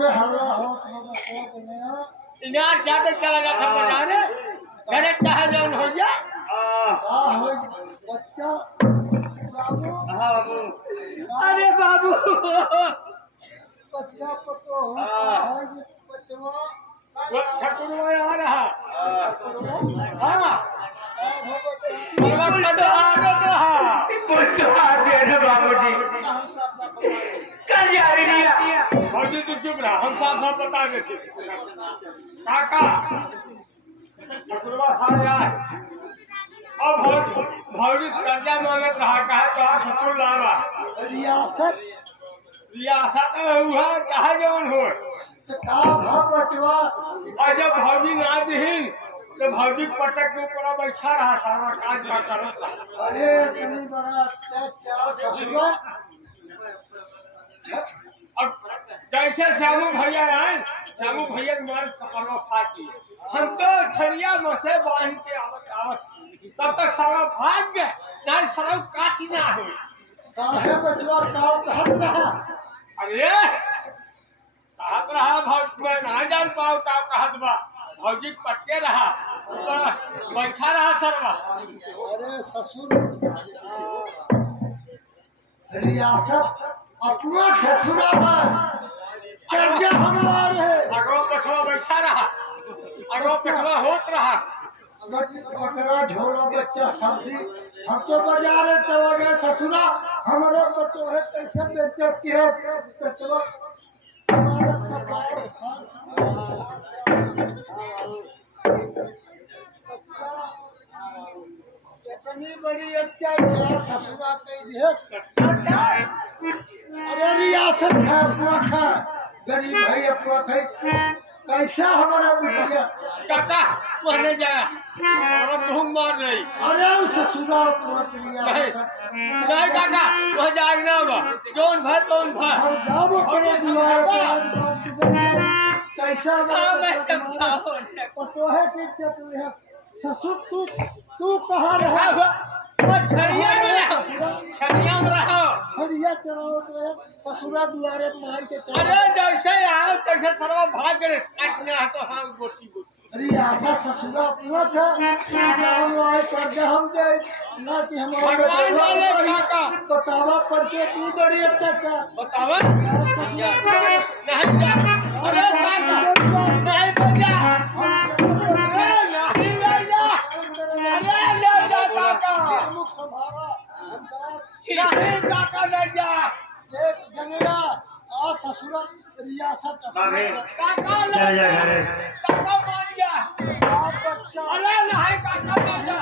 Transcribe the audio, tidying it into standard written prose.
में हल्ला हो इनार जाके चला जाता बताने करे चाहे जौन हो जा हो बच्चा बाबू हाँ बाबू अरे बाबू बच्चा पतो हो बचवा वो ठकुरवा आ रहा हाँ परवत का आगत रहा बुलवा दे ना बाबू जी कल यार दिया भौजी तू चुप रहा हम साफ साफ बता देते काका ठकुरवा सारे आए अब भौजी कर्जा मांगत रहा कहा कहा ठकुर लावा रियासत रियासत हुआ चाहे जौन हो तो का भाव बचवा और जब भौजी ना दीन तो भौजी पटक के ऊपर बैठा रहा सारा काज का करता अरे इतनी बड़ा अत्याचार ससुरा अब जैसे श्यामू भैया आए श्यामू भैया मार पकड़ो फाटी हम तो छरिया मसे बांध के आवत आवत तब तक सारा भाग गए ना सारा काटी ना हो काहे बचवा काव कहत रहा अरे कहत रहा भौज मैं ना जान पाओ का कहत बा भौजी पटके रहा ऊपर बैठा रहा सरवा अरे ससुर रियासत अपना ससुरा है कर्जा हमरा रहे अगो पछवा बैठा रहा अगो पछवा होत रहा बकरा झोला बच्चा सब्जी हम तो बाजार है तो गए ससुरा हमारे को तो है कैसे बेचत की है बचवा हमारे कपार इतनी बड़ी अत्याचार ससुरा कई है अरे रियासत है अपना है गरीब है अपना है कैसा हमारा बिटिया काका कहने जाया और तुम मार नहीं अरे उस ससुरा अपना नहीं नहीं काका वह जाग ना बा जोन भर हम जाबो करे दीवार कैसा मैं समझाओ तो है कि तू है ससुर तू कहाँ रहा वो छड़िया में रहो छड़िया में रहो छड़िया चलाओ तो है ससुरा दुआरे मार के चला अरे जैसे आओ तैसे सर्व भाग गए काटने तो हम गोटी गोटी अरे आशा ससुरा अपना था हम आए कर्जा हम दे ना कि हम भगवान वाले काका बतावा पड़ के तू बड़ी अत्याचार बतावा नहीं जा अरे काका नहीं तो जा अरे नहीं ले जा अरे ले जा काका मुख संभाला नहीं काका नहीं जा एक जंगला आ ससुरा रियासत बाबे काका ले जा जा घरे काका मान जा आप बच्चा अरे नहीं काका ले जा